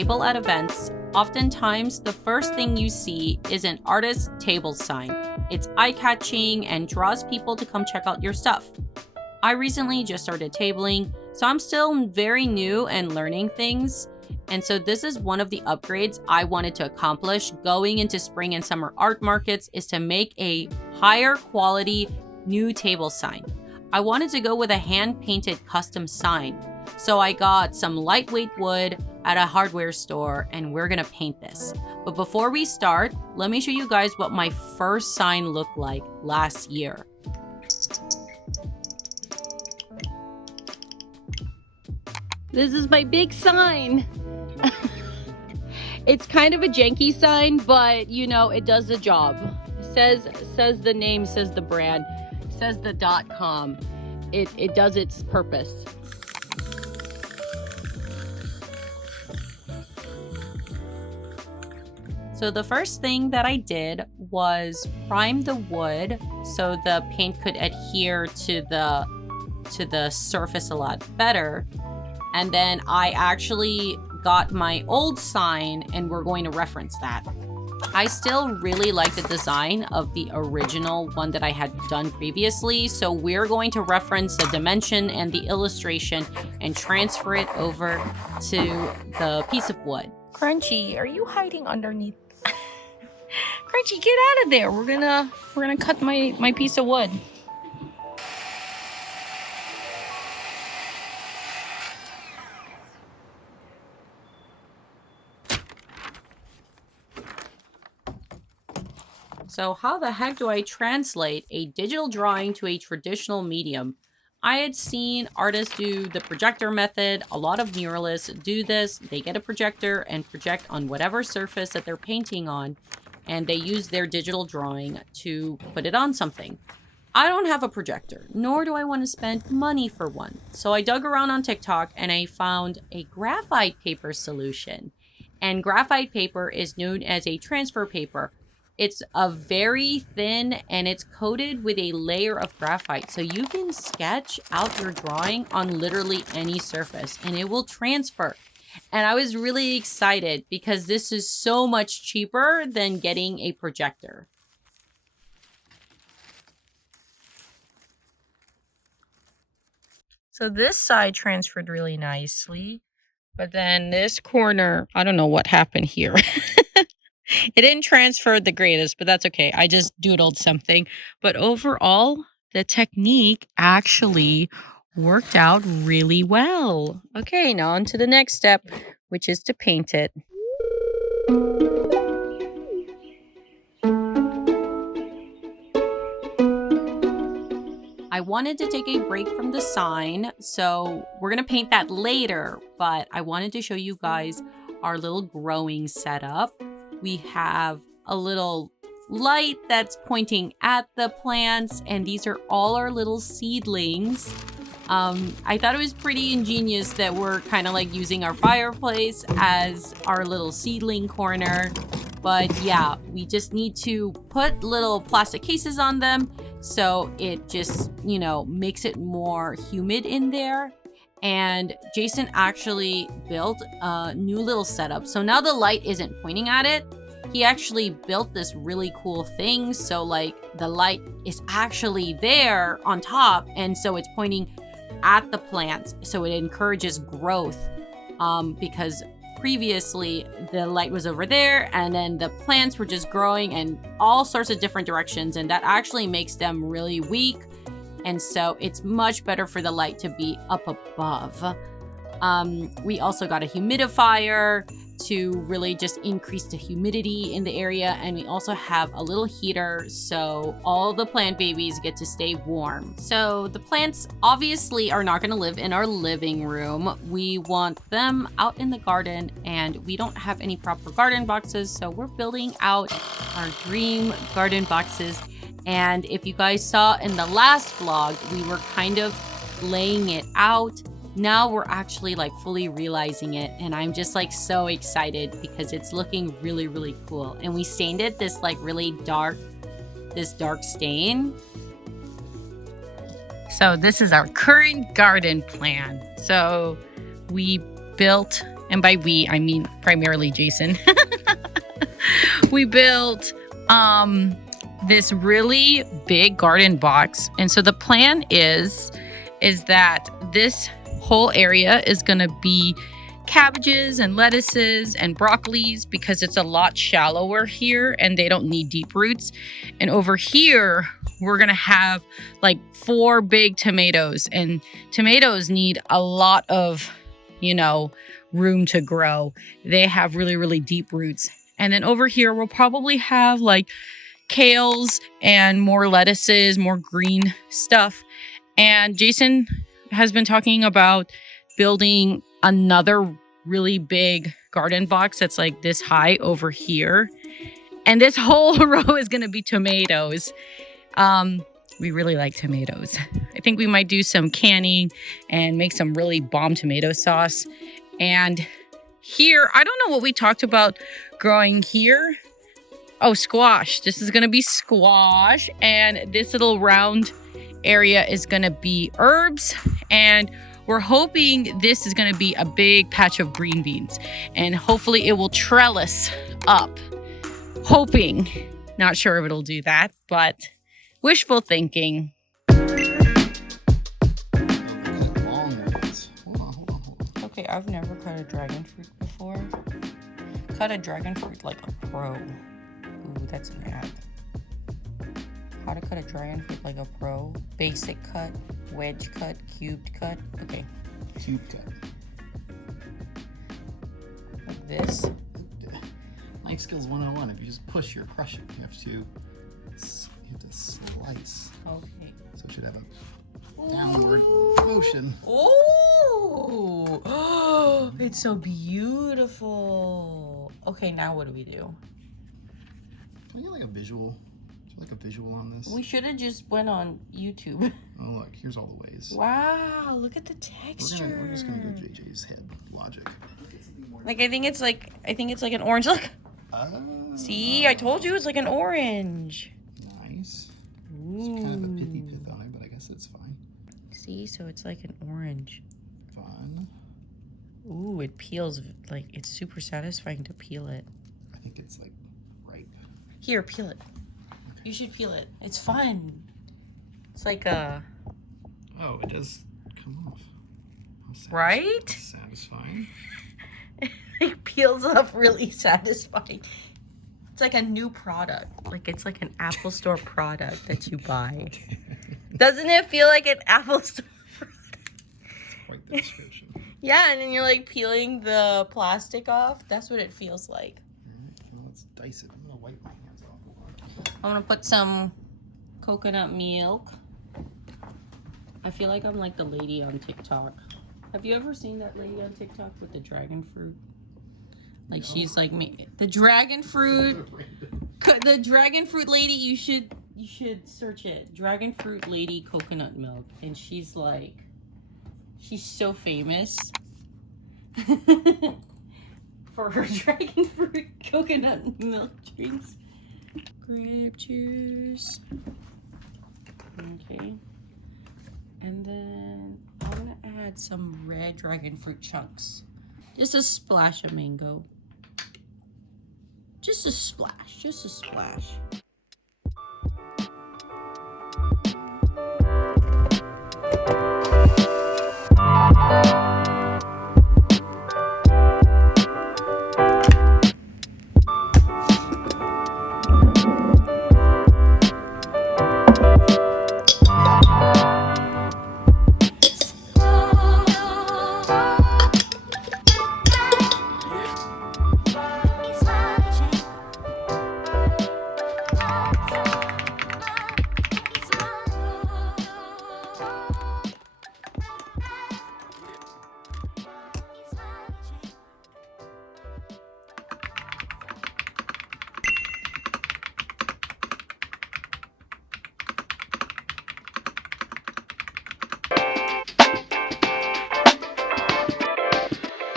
table at events, oftentimes the first thing you see is an artist's table sign. It's eye-catching and draws people to come check out your stuff. I recently just started tabling, so I'm still very new and learning things. And so this is one of the upgrades I wanted to accomplish going into spring and summer art markets, is to make a higher quality new table sign. I wanted to go with a hand-painted custom sign. So I got some lightweight wood at a hardware store and we're gonna paint this. But before we start, let me show you guys what my first sign looked like last year. This is my big sign. It's kind of a janky sign, but you know, it does the job. Says the name, says the brand, says the .com. It does its purpose. So the first thing that I did was prime the wood so the paint could adhere to the surface a lot better. And then I actually got my old sign and we're going to reference that. I still really like the design of the original one that I had done previously, so we're going to reference the dimension and the illustration and transfer it over to the piece of wood. Crunchy, are you hiding underneath? Crunchy, get out of there. We're gonna cut my piece of wood. So how the heck do I translate a digital drawing to a traditional medium? I had seen artists do the projector method. A lot of muralists do this. They get a projector and project on whatever surface that they're painting on, and they use their digital drawing to put it on something. I don't have a projector, nor do I want to spend money for one. So I dug around on TikTok and I found a graphite paper solution. And graphite paper is known as a transfer paper. It's a very thin and it's coated with a layer of graphite. So you can sketch out your drawing on literally any surface and it will transfer. And I was really excited because this is so much cheaper than getting a projector. So this side transferred really nicely, but then this corner, I don't know what happened here. It didn't transfer the greatest, but that's okay. I just doodled something. But overall, the technique actually worked out really well. Okay, now on to the next step, which is to paint it. I wanted to take a break from the sign, so we're gonna paint that later, but I wanted to show you guys our little growing setup. We have a little light that's pointing at the plants, and these are all our little seedlings. I thought it was pretty ingenious that we're kind of like using our fireplace as our little seedling corner. But yeah, we just need to put little plastic cases on them so it just, you know, makes it more humid in there. And Jason actually built a new little setup. So now the light isn't pointing at it. He actually built this really cool thing. So like the light is actually there on top. And so it's pointing at the plants. So it encourages growth because previously the light was over there and then the plants were just growing in all sorts of different directions. And that actually makes them really weak. And so it's much better for the light to be up above. We also got a humidifier to really just increase the humidity in the area. And we also have a little heater so all the plant babies get to stay warm. So the plants obviously are not going to live in our living room. We want them out in the garden and we don't have any proper garden boxes. So we're building out our dream garden boxes. And if you guys saw in the last vlog, we were kind of laying it out. Now we're actually like fully realizing it. And I'm just like so excited because it's looking really, really cool. And we stained it this like really dark, this dark stain. So this is our current garden plan. So we built and by we, I mean primarily Jason. We built this really big garden box. And so the plan is that this whole area is going to be cabbages and lettuces and broccolis because it's a lot shallower here and they don't need deep roots. And over here, we're going to have like 4 big tomatoes, and tomatoes need a lot of, room to grow. They have really, really deep roots. And then over here, we'll probably have like kales and more lettuces, more green stuff. And Jason has been talking about building another really big garden box that's like this high over here. And this whole row is going to be tomatoes. We really like tomatoes. I think we might do some canning and make some really bomb tomato sauce. And here, I don't know what we talked about growing here. Oh, squash. This is going to be squash. And this little round area is going to be herbs. And we're hoping this is going to be a big patch of green beans. And hopefully it will trellis up. Hoping. Not sure if it'll do that, but wishful thinking. Okay, I've never cut a dragon fruit before. Cut a dragon fruit like a pro. Ooh, that's an ad. How to cut a dragon fruit like a pro. Basic cut, wedge cut, cubed cut. Okay. Cube cut. Like this. Knife skills 101. If you just push, you're crushing. You have to slice. Okay. So it should have a downward motion. Oh, it's so beautiful. Okay, now what do we do? Can we get like a visual? Is there like a visual on this? We should have just went on YouTube. Oh look, here's all the ways. Wow, look at the texture. We're just gonna go JJ's head logic. Like I think it's like an orange. Look. See, I told you it's like an orange. Nice. It's kind of a pithy pith on it, but I guess it's fine. See, so it's like an orange. Fun. Ooh, it peels like it's super satisfying to peel it. I think it's like ripe. Here, peel it. Okay. You should peel it. It's fun. It's like a. Oh, it does come off. Right? Satisfying. It peels off really satisfying. It's like a new product. Like it's like an Apple Store product that you buy. Doesn't it feel like an Apple Store product? It's quite the description. Yeah, and then you're like peeling the plastic off. That's what it feels like. Alright, well, let's dice it. I'm gonna wipe my hands off. I'm gonna put some coconut milk. I feel like I'm like the lady on TikTok. Have you ever seen that lady on TikTok with the dragon fruit? Like no. She's like me. The dragon fruit. The dragon fruit lady. You should search it. Dragon fruit lady coconut milk, and she's so famous for her dragon fruit coconut milk drinks. Grape juice. Okay. And then I'm gonna add some red dragon fruit chunks. Just a splash of mango. Just a splash, just a splash.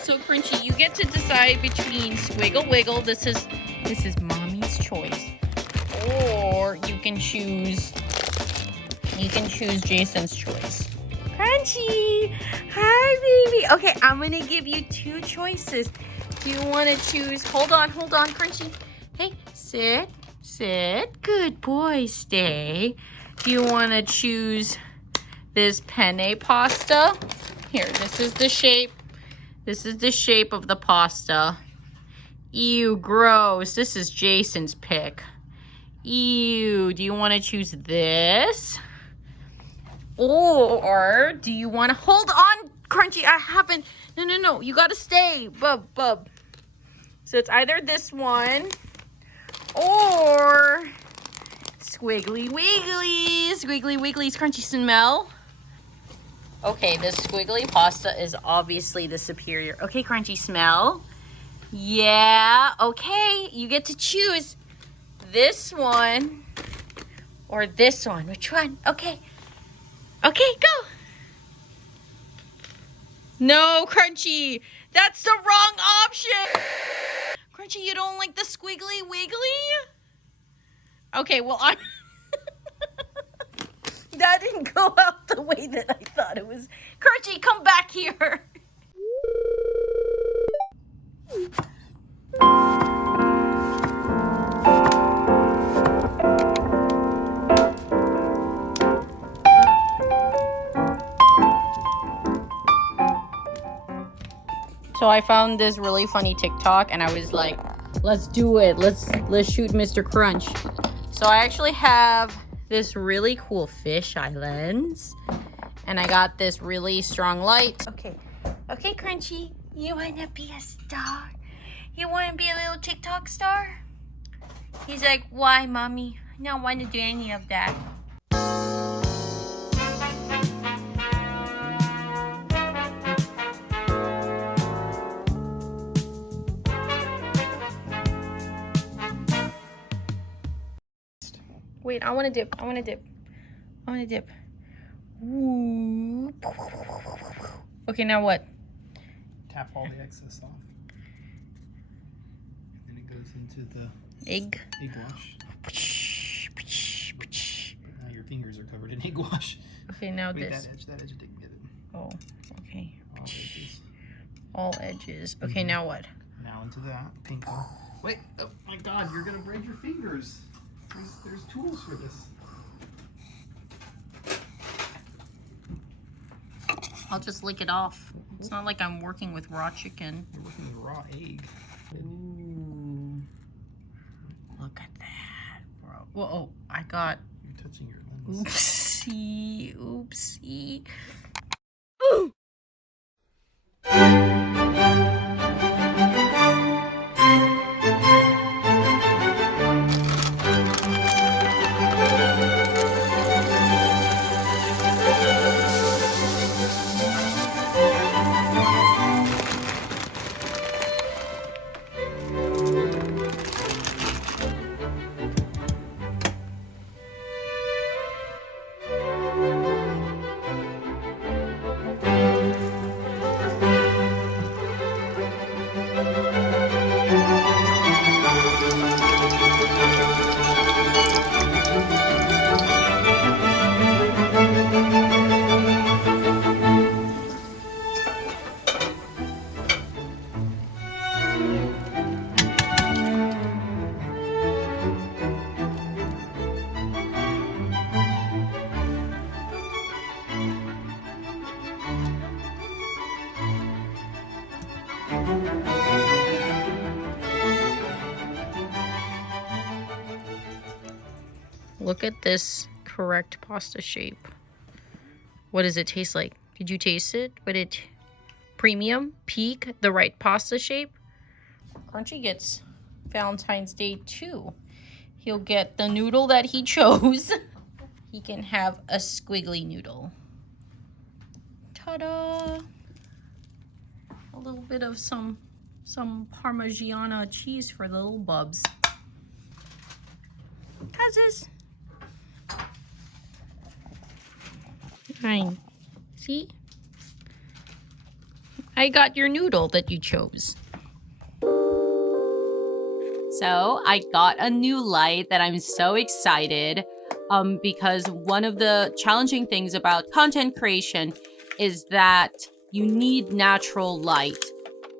So Crunchy, you get to decide between Squiggle Wiggle, this is Mommy's choice, or you can choose Jason's choice. Crunchy. Hi, baby. Okay, I'm gonna give you two choices. Do you want to choose? Hold on, Crunchy. Hey, sit. Good boy, stay. Do you want to choose this penne pasta? Here, this is the shape. This is the shape of the pasta. Ew, gross. This is Jason's pick. Ew, do you want to choose this? Or do you want to... Hold on, Crunchy, I haven't... No, you gotta stay, bub. So it's either this one or Squiggly Wigglies. Squiggly Wigglies, Crunchy, smell. Okay, this squiggly pasta is obviously the superior. Okay, Crunchy, smell. Yeah, okay, you get to choose this one or this one. Which one? Okay, go. No, Crunchy, that's the wrong option. Crunchy, you don't like the squiggly wiggly? Okay, well, I'm... That didn't go out the way that I thought it was. Crunchy, come back here. So I found this really funny TikTok and I was like, let's do it. Let's shoot Mr. Crunch. So I actually have this really cool fisheye lens and I got this really strong light. Okay, Crunchy, you wanna be a star? You wanna be a little TikTok star? He's like, why, mommy? I don't want to do any of that. Wait, I want to dip. Ooh. Okay, now what? Tap all the excess off. And then it goes into the egg wash. But now your fingers are covered in egg wash. Okay, now Wait, this. that edge didn't get it. Oh, okay. All edges. Okay, now what? Now into that pink one. Wait, oh my God, you're gonna break your fingers. There's tools for this. I'll just lick it off. It's not like I'm working with raw chicken. You're working with raw egg. Ooh. Look at that, bro. Whoa, I got... You're touching your lens. Oopsie. Look at this correct pasta shape. What does it taste like? Did you taste it? Would it premium, peak, the right pasta shape? Crunchy gets Valentine's Day too. He'll get the noodle that he chose. He can have a squiggly noodle. Ta-da! A little bit of some Parmigiana cheese for the little bubs. Cousins. Fine. See? I got your noodle that you chose. So I got a new light that I'm so excited. because one of the challenging things about content creation is that you need natural light.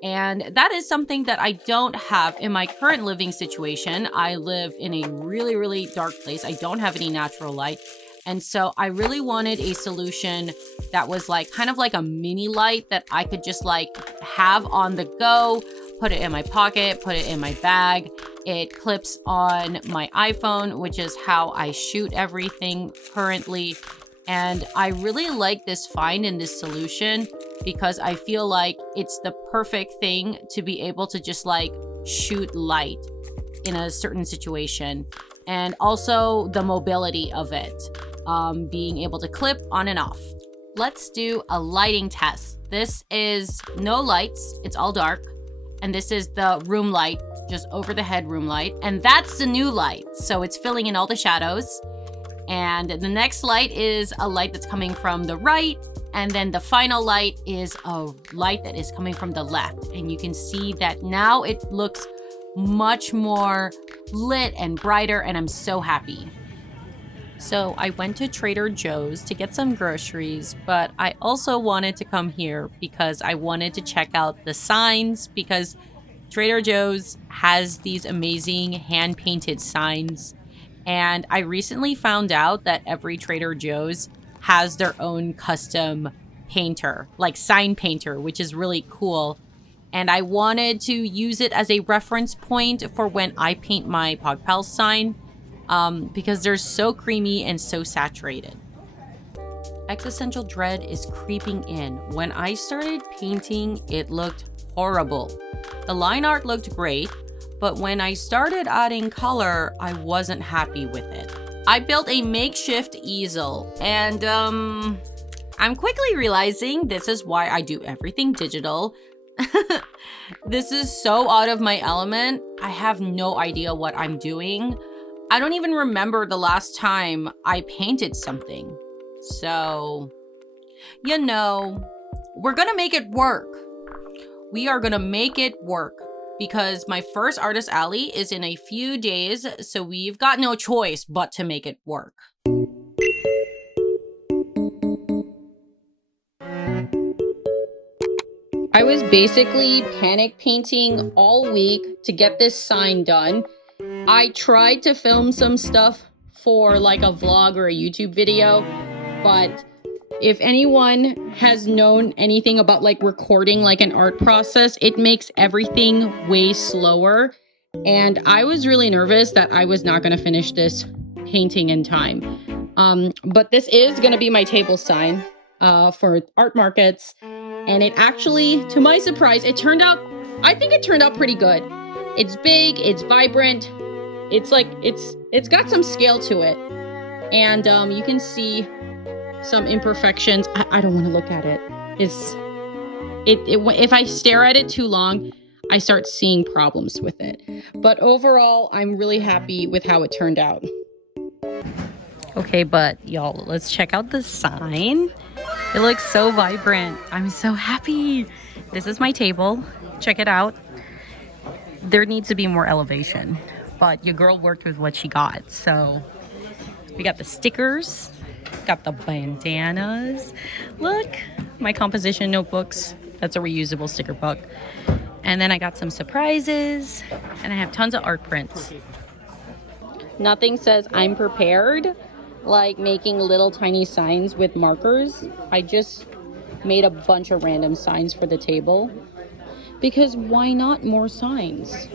And that is something that I don't have in my current living situation. I live in a really, really dark place. I don't have any natural light. And so I really wanted a solution that was like kind of like a mini light that I could just like have on the go, put it in my pocket, put it in my bag. It clips on my iPhone, which is how I shoot everything currently. And I really like this find in this solution because I feel like it's the perfect thing to be able to just like shoot light in a certain situation. And also the mobility of it, being able to clip on and off. Let's do a lighting test. This is no lights, it's all dark. And this is the room light, just over the head room light. And that's the new light. So it's filling in all the shadows. And the next light is a light that's coming from the right. And then the final light is a light that is coming from the left. And you can see that now it looks much more lit and brighter, and I'm so happy. So I went to Trader Joe's to get some groceries, but I also wanted to come here because I wanted to check out the signs, because Trader Joe's has these amazing hand-painted signs. And I recently found out that every Trader Joe's has their own custom painter, like sign painter, which is really cool. And I wanted to use it as a reference point for when I paint my PogPals sign, because they're so creamy and so saturated. Existential dread is creeping in. When I started painting, it looked horrible. The line art looked great, but when I started adding color, I wasn't happy with it. I built a makeshift easel, and I'm quickly realizing this is why I do everything digital. This is so out of my element. I have no idea what I'm doing. I don't even remember the last time I painted something. So, you know, we're gonna make it work. We are gonna make it work because my first Artist Alley is in a few days, so we've got no choice but to make it work. I was basically panic painting all week to get this sign done. I tried to film some stuff for like a vlog or a YouTube video, but if anyone has known anything about like recording like an art process, it makes everything way slower. And I was really nervous that I was not going to finish this painting in time. But this is going to be my table sign for art markets. And it actually, to my surprise, I think it turned out pretty good. It's big, it's vibrant. It's like, it's got some scale to it. And you can see some imperfections. I don't want to look at it. If I stare at it too long, I start seeing problems with it. But overall, I'm really happy with how it turned out. Okay, but y'all, let's check out the sign. It looks so vibrant. I'm so happy. This is my table. Check it out. There needs to be more elevation, but your girl worked with what she got. So we got the stickers, got the bandanas. Look, my composition notebooks. That's a reusable sticker book. And then I got some surprises, and I have tons of art prints. Nothing says I'm prepared like making little tiny signs with markers. I just made a bunch of random signs for the table because why not more signs?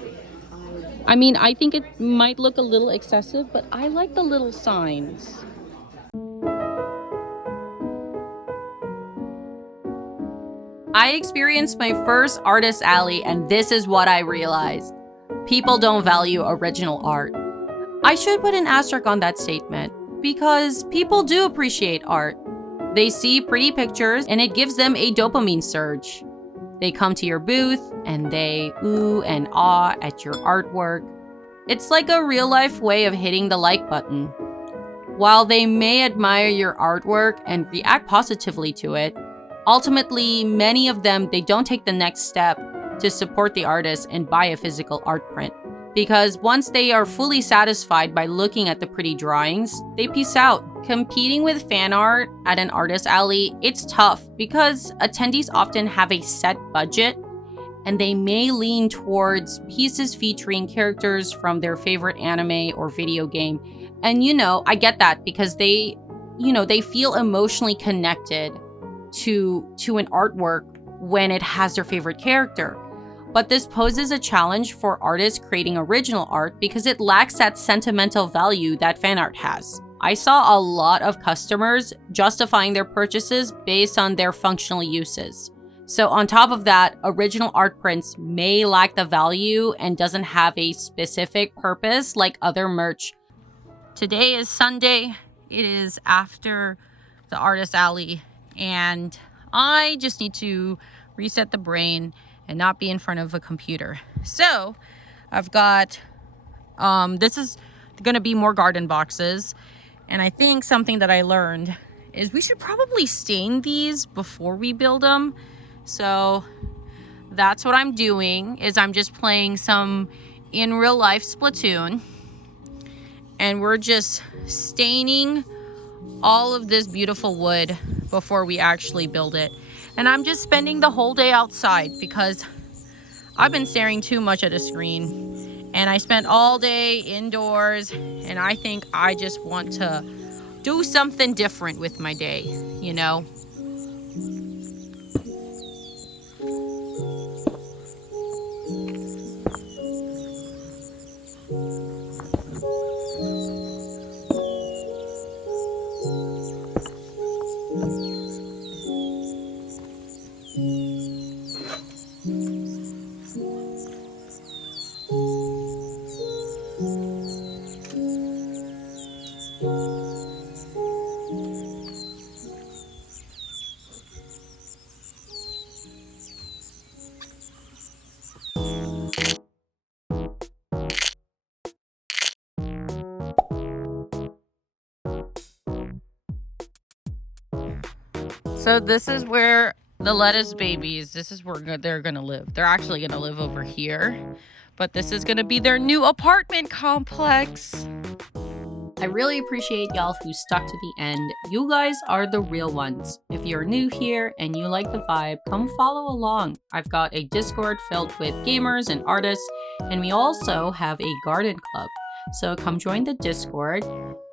I mean, I think it might look a little excessive, but I like the little signs. I experienced my first Artist Alley, and this is what I realized. People don't value original art. I should put an asterisk on that statement, because people do appreciate art. They see pretty pictures and it gives them a dopamine surge. They come to your booth and they ooh and ah at your artwork. It's like a real life way of hitting the like button. While they may admire your artwork and react positively to it, ultimately many of them, they don't take the next step to support the artist and buy a physical art print. because once they are fully satisfied by looking at the pretty drawings, they peace out. Competing with fan art at an artist alley, it's tough because attendees often have a set budget and they may lean towards pieces featuring characters from their favorite anime or video game. And I get that because they feel emotionally connected to an artwork when it has their favorite character. But this poses a challenge for artists creating original art because it lacks that sentimental value that fan art has. I saw a lot of customers justifying their purchases based on their functional uses. So on top of that, original art prints may lack the value and doesn't have a specific purpose like other merch. Today is Sunday. It is after the artist alley, and I just need to reset the brain and not be in front of a computer. So I've got, this is gonna be more garden boxes. And I think something that I learned is we should probably stain these before we build them. So that's what I'm doing, is I'm just playing some in real life Splatoon. And we're just staining all of this beautiful wood before we actually build it. And I'm just spending the whole day outside because I've been staring too much at a screen. And I spent all day indoors, and I think I just want to do something different with my day, So this is where the lettuce babies, this is where they're gonna live. They're actually gonna live over here, but this is gonna be their new apartment complex. I really appreciate y'all who stuck to the end. You guys are the real ones. If you're new here and you like the vibe, come follow along. I've got a Discord filled with gamers and artists, and we also have a garden club. So come join the Discord.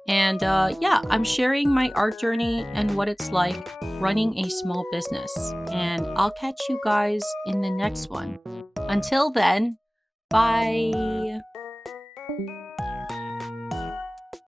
And yeah, I'm sharing my art journey and what it's like running a small business. And I'll catch you guys in the next one. Until then, bye.